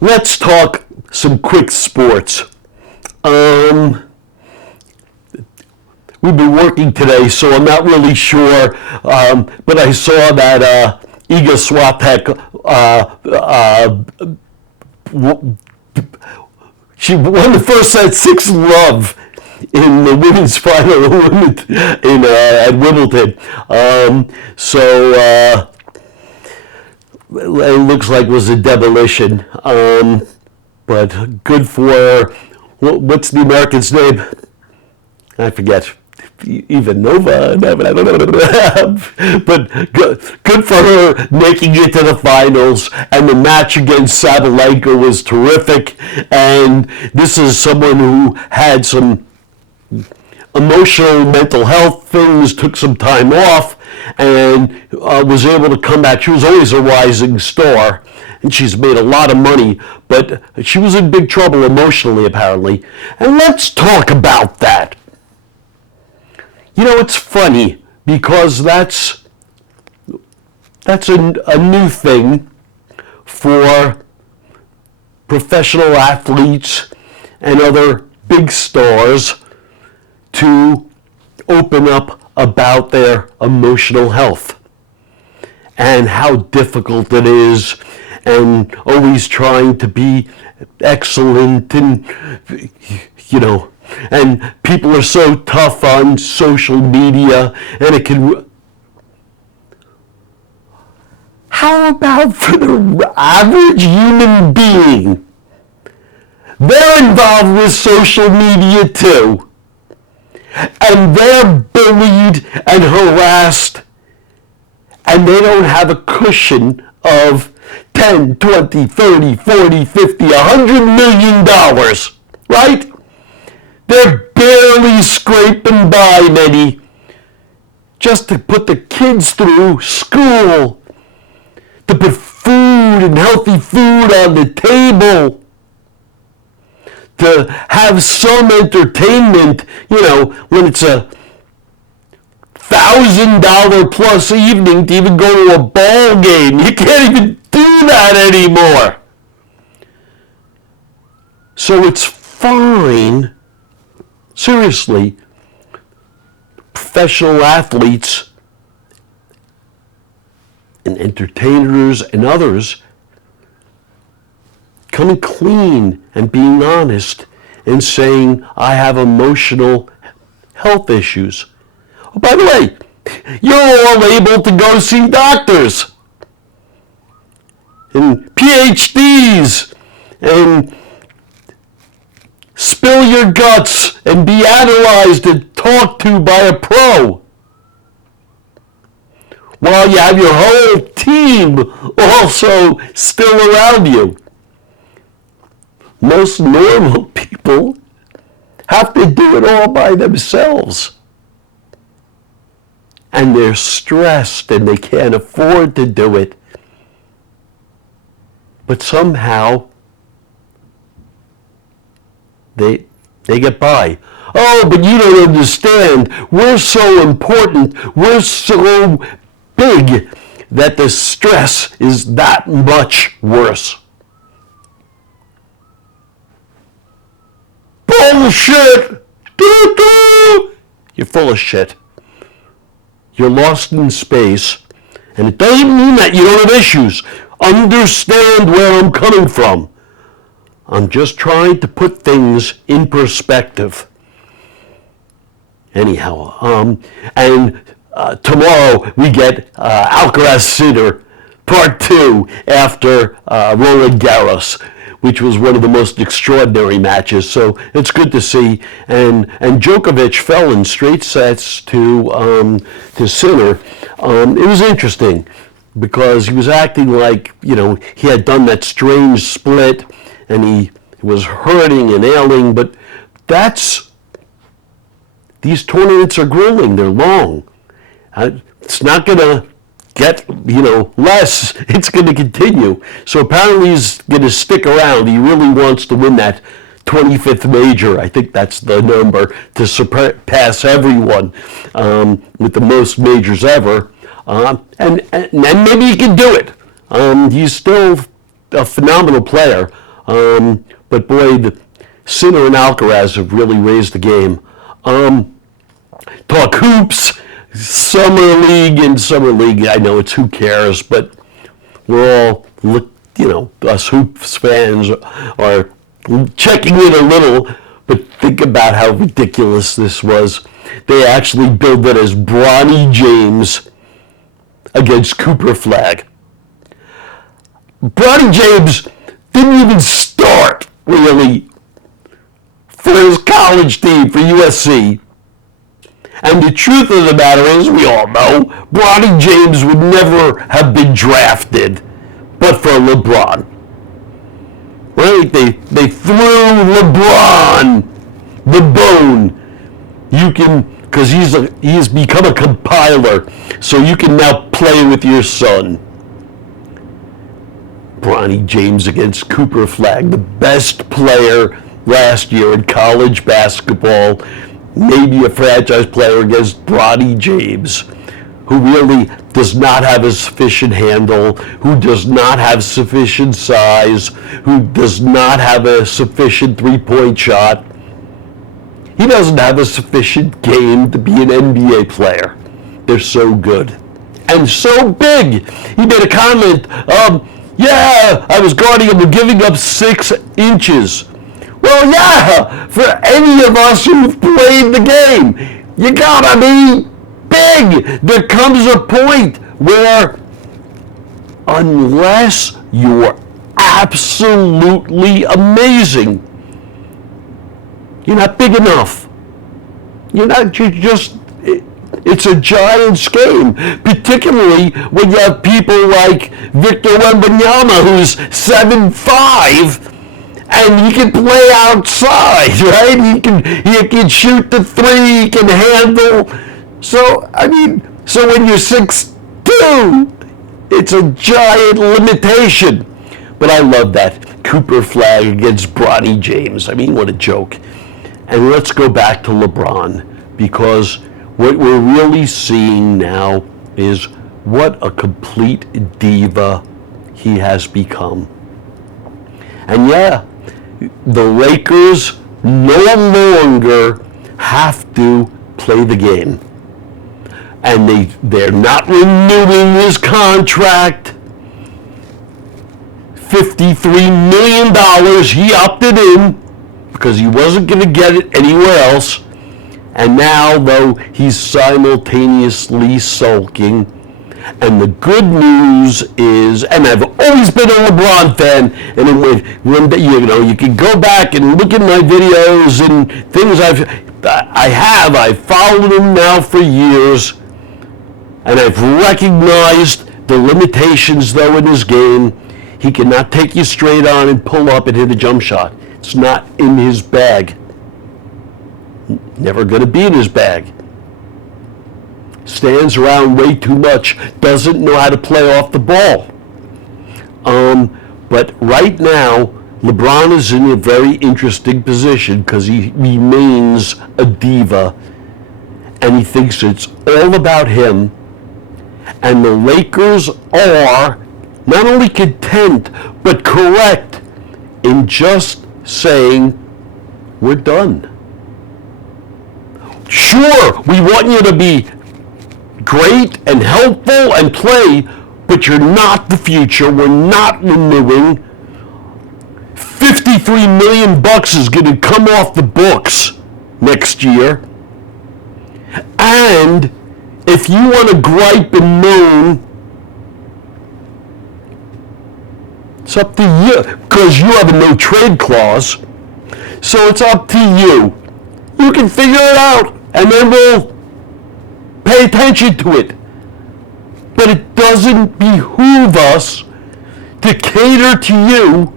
Let's talk some quick sports. We've been working today, so I'm not really sure, but I saw that Iga Swiatek, she won the first set 6-love in the women's final at Wimbledon. It looks like it was a demolition, but good for her. What's the American's name? I forget. Even Nova, but good for her making it to the finals. And the match against Sabalenka was terrific. And this is someone who had some emotional, mental health things, took some time off, and was able to come back. She was always a rising star, and she's made a lot of money, but she was in big trouble emotionally, apparently. And let's talk about that. You know, it's funny because that's a new thing for professional athletes and other big stars to open up about their emotional health and how difficult it is, and always trying to be excellent, and and people are so tough on social media, and it can... How about for the average human being? They're involved with social media too. And they're bullied and harassed, and they don't have a cushion of 10, 20, 30, 40, 50, $100 million, right? They're barely scraping by, many, just to put the kids through school, to put food and healthy food on the table, to have some entertainment, when it's a $1,000 plus evening to even go to a ball game. You can't even do that anymore. So it's fine. Seriously, professional athletes and entertainers and others coming clean and being honest and saying, I have emotional health issues. Oh, by the way, you're all able to go see doctors and PhDs and spill your guts and be analyzed and talked to by a pro, while you have your whole team also still around you. Most normal people have to do it all by themselves. And they're stressed and they can't afford to do it. But somehow they get by. Oh, but you don't understand. We're so important. We're so big that the stress is that much worse. Bullshit! Doo-doo! You're full of shit. You're lost in space, and it doesn't mean that you don't have issues. Understand where I'm coming from. I'm just trying to put things in perspective. Anyhow, tomorrow we get Alcaraz-Sinner Part 2 after Roland Garros, which was one of the most extraordinary matches. So it's good to see. And Djokovic fell in straight sets to Sinner. It was interesting because he was acting like, he had done that strange split and he was hurting and ailing, but these tournaments are grueling, they're long. It's not going to get, less, it's going to continue. So apparently he's going to stick around. He really wants to win that 25th major. I think that's the number, to surpass everyone with the most majors ever. And maybe he can do it. He's still a phenomenal player. But boy, Sinner and Alcaraz have really raised the game. Talk hoops, Summer League, I know it's who cares, but we're all, us hoops fans are checking in a little, but think about how ridiculous this was. They actually billed it as Bronny James against Cooper Flag. Bronny James didn't even start, really, for his college team, for USC. And the truth of the matter is, we all know, Bronny James would never have been drafted but for LeBron. Right? They threw LeBron the bone. Because he's become a compiler, so you can now play with your son. Bronny James against Cooper Flag, the best player last year in college basketball, maybe a franchise player against Bronny James, who really does not have a sufficient handle, who does not have sufficient size, who does not have a sufficient three-point shot. He doesn't have a sufficient game to be an NBA player. They're so good. And so big. He made a comment, I was guarding him, giving up 6 inches. Well, yeah, for any of us who've played the game, you gotta be big. There comes a point where, unless you're absolutely amazing, you're not big enough. It's a Giants game, particularly when you have people like Victor Wembanyama, who's 7'5", and he can play outside, right? He can shoot the three, he can handle. So when you're 6'2", it's a giant limitation. But I love that. Cooper Flag against Bronny James. What a joke. And let's go back to LeBron, because what we're really seeing now is what a complete diva he has become. And yeah, the Lakers no longer have to play the game. And they're not renewing his contract. $53 million, he opted in because he wasn't going to get it anywhere else. And now, though, he's simultaneously sulking. And the good news is, and I've always been a LeBron fan, and when you can go back and look at my videos and things I've followed him now for years, and I've recognized the limitations, though, in his game. He cannot take you straight on and pull up and hit a jump shot. It's not in his bag. Never going to be in his bag. Stands around way too much. Doesn't know how to play off the ball. But right now, LeBron is in a very interesting position because he remains a diva. And he thinks it's all about him. And the Lakers are not only content, but correct in just saying, we're done. Sure, we want you to be great and helpful and play, but you're not the future. We're not renewing. $53 million is going to come off the books next year. And if you want to gripe and moan, it's up to you, because you have a no trade clause. So it's up to you. You can figure it out, and then we'll pay attention to it. But it doesn't behoove us to cater to you,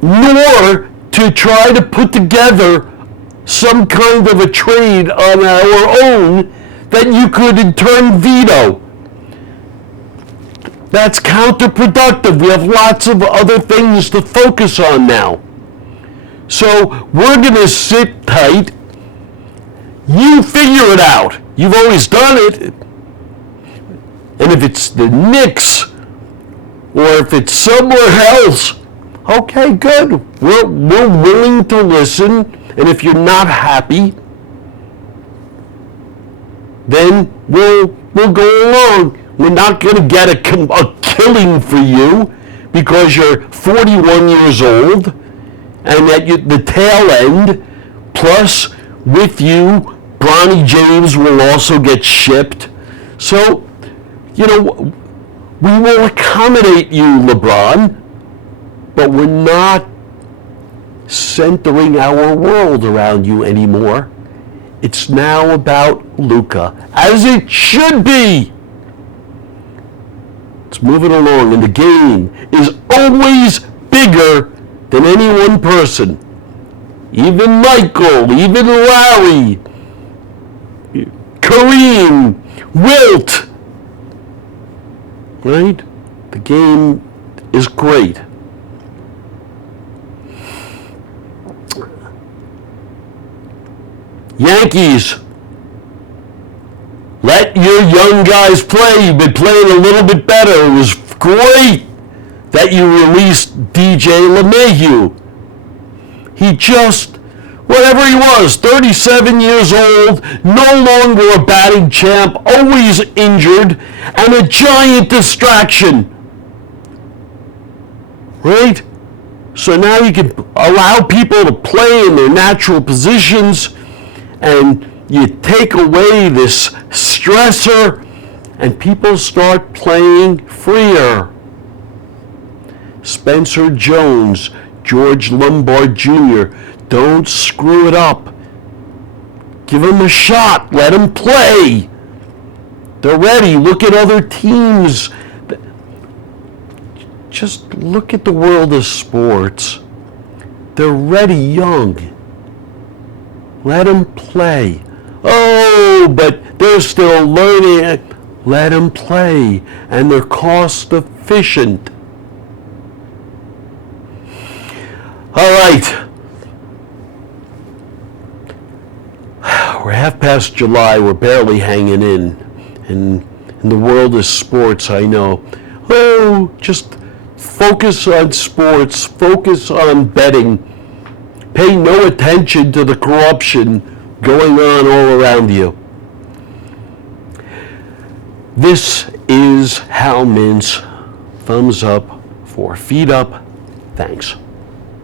nor to try to put together some kind of a trade on our own that you could in turn veto. That's counterproductive. We have lots of other things to focus on now. So we're going to sit tight. You figure it out. You've always done it. And if it's the Knicks or if it's somewhere else, okay, good. We're willing to listen, and if you're not happy, then we'll go along. We're not going to get a killing for you because you're 41 years old, and at the tail end, plus with you, Bronny James will also get shipped. So, we will accommodate you, LeBron, but we're not centering our world around you anymore. It's now about Luka, as it should be. It's moving along, and the game is always bigger than any one person. Even Michael, even Larry, Kareem, Wilt. Right? The game is great. Yankees, let your young guys play. You've been playing a little bit better. It was great that you released DJ LeMahieu. He just, whatever he was, 37 years old, no longer a batting champ, always injured, and a giant distraction. Right? So now you can allow people to play in their natural positions, and you take away this stressor, and people start playing freer. Spencer Jones, George Lombard Jr., don't screw it up. Give them a shot. Let them play. They're ready. Look at other teams. Just look at the world of sports. They're ready young. Let them play. Oh, but they're still learning. Let them play. And they're cost efficient. All right. We're half past July. We're barely hanging in. And in the world of sports, I know. Oh, just focus on sports. Focus on betting. Pay no attention to the corruption going on all around you. This is Hal Mintz. Thumbs up for Feet Up. Thanks.